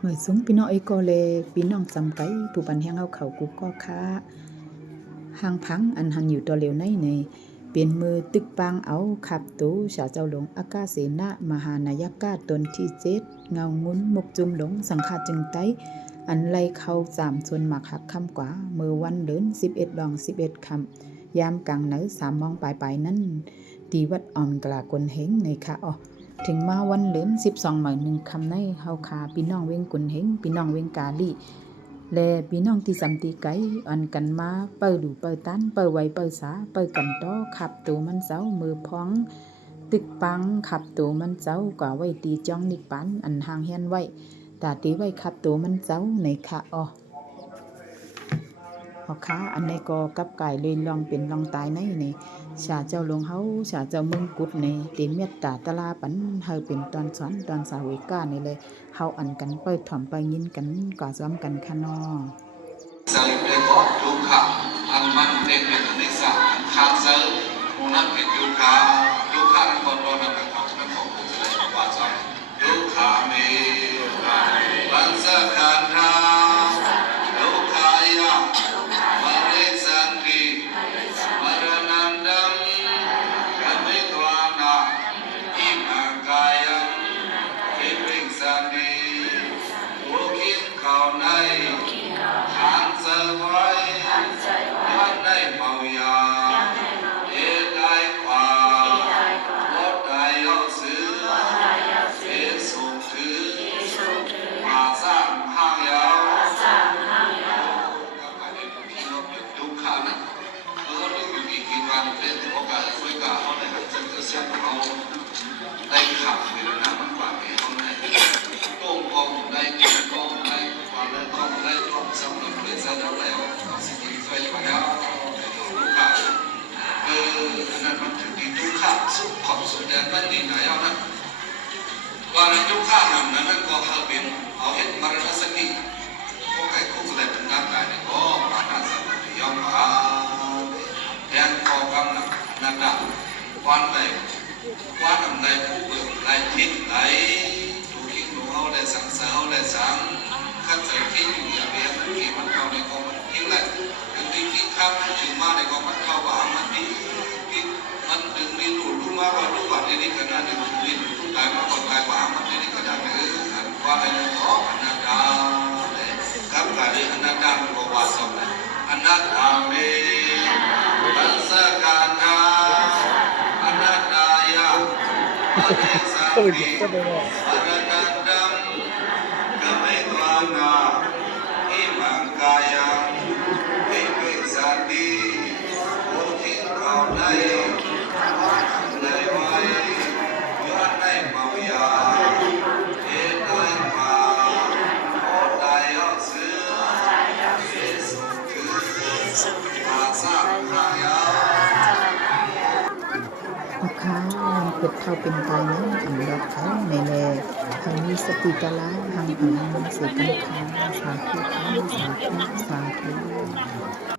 เมื่อสูงพี่น้องไอ้ก็เลยพี่น้องจำไก่ผู้ปันแห้งเอาเขากูก็ค้าหางพังอันหันอยู่ตัวเร็วในเป็นมือตึกปางเอาขับตูชาเจ้าหลวงอากาเสนามหานายกาตนที่7เงางุ้นมุกจุมหลงสังฆาจึงไตอันไล่เข้า3ส่วนหมักหักคำกว่ามือวันเดิน11 ลอง 11 คำยามกลางเหนือ3 มองปลายนั้น ตีวัดอ่อนกลากลเฮงในค่ะอ๋อถึงมาวันเหลือน12 หมาย1 คำในเฮาคาพี่น้องเวงกุนเฮงพี่น้องเวงกาลีและพี่น้องที่สัมติไกอันกันมาเปิดดูเปิดตันเปิดไว้เปิดสาเปิดกันต่อขับตัวมันเจ้ามือพ้องตึกปังขับตัวมันเจ้ากว่าไว้ตีจ้องนิปันอันห่างเฮียนไว้ตาตีไว้ขับตัวมันเจ้าในค่ะอ๋อค้าอันในก็กับไก่เลยลองเป็นลองตายในชาเจ้าหลวงเฮาชาเจ้ามึงกุดในเตเมตตาตะลาปันเฮาเป็นตอนสอนตอนสาวิกานี่เลยเฮาอันกันเปิดถ่อมไปยินกันก่อซ้อมกันค่ะน้อสังเกตว่าทุกข์อันมันเป็นอนิจจ์ทางเสริมนั่นเป็นทุกข์ทุกข์นั้นก็ต้องนั่นเป็นของนั้นของผู้แสดงว่าจำทุกข์มีบังสักขันธาทุกขายะมะเรสังกีมรณันดังกะมิตวานาอิมังกายังอิปิงสันติโอคิงเขาในทางเสริมไว้ย้อนได้เมาอยาเอได้ความลดได้ยอดซื้อเอสุขถือมาสร้างห้างยาวทุกขานะเราดูอยู่กี่กิวันเป็นโอกาสช่วยกันเขาในหันจะเสียงเขาได้ขับในระดับมันกว่าเขาในโก้กองได้กินกองได้ความได้กองได้กองสำหรับเพื่อนสาวแล้วสิ่งที่ช่วยมาแล้วทุกขาอันนั้นมันถึงที่ทุกขาสุขขอบสุขแดนมันดีไหนเอานะว่าในทุกขานั้นก็เขาเป็นเอาเห็นมรณะสกิก็ใครคงแสดงเป็นร่างกายเนี่ยก็มาหน้าสัตว์ที่ย่อมมาแทนกองกำลังนักดาบวันใดวันใดผู้เบื่อใดทิศใดถูกคิดรู้เขาได้สั่งเสาได้สั่งขัดใจที่อยู่อย่างเดียวมันเกี่ยวมันเข้าในกองมันทิ้งแหละถึงที่ข้ามถึงมาในกองมันเข้าว่ามันดีมันดึงมีหลุดรู้มาว่ารู้ว่าในนี้ขนาดนี้มันมีรู้ตายมาก่อนตายว่ามันในนี้ขนาดนี้ว่าในนี้ขออนัตตากับการที่อนัตตามันก็ว่าสมเลยอนัตตาเมปัสสะกันธาอนัตตายะอเนสังกีอรนันดังกะเมตวานาอิมังกายังอิปิสันติโอทิเขาในในไว้ย้อนในเมาอยาเอตัยมาโอตายเอาซื้อเอสุคือมาสร้างหายาค้าเกิดเท่าเป็นตายนั้นอันดอกเขาในแลทางมีสติตะลาหังพลังเสกันค้าสาธุสาธุ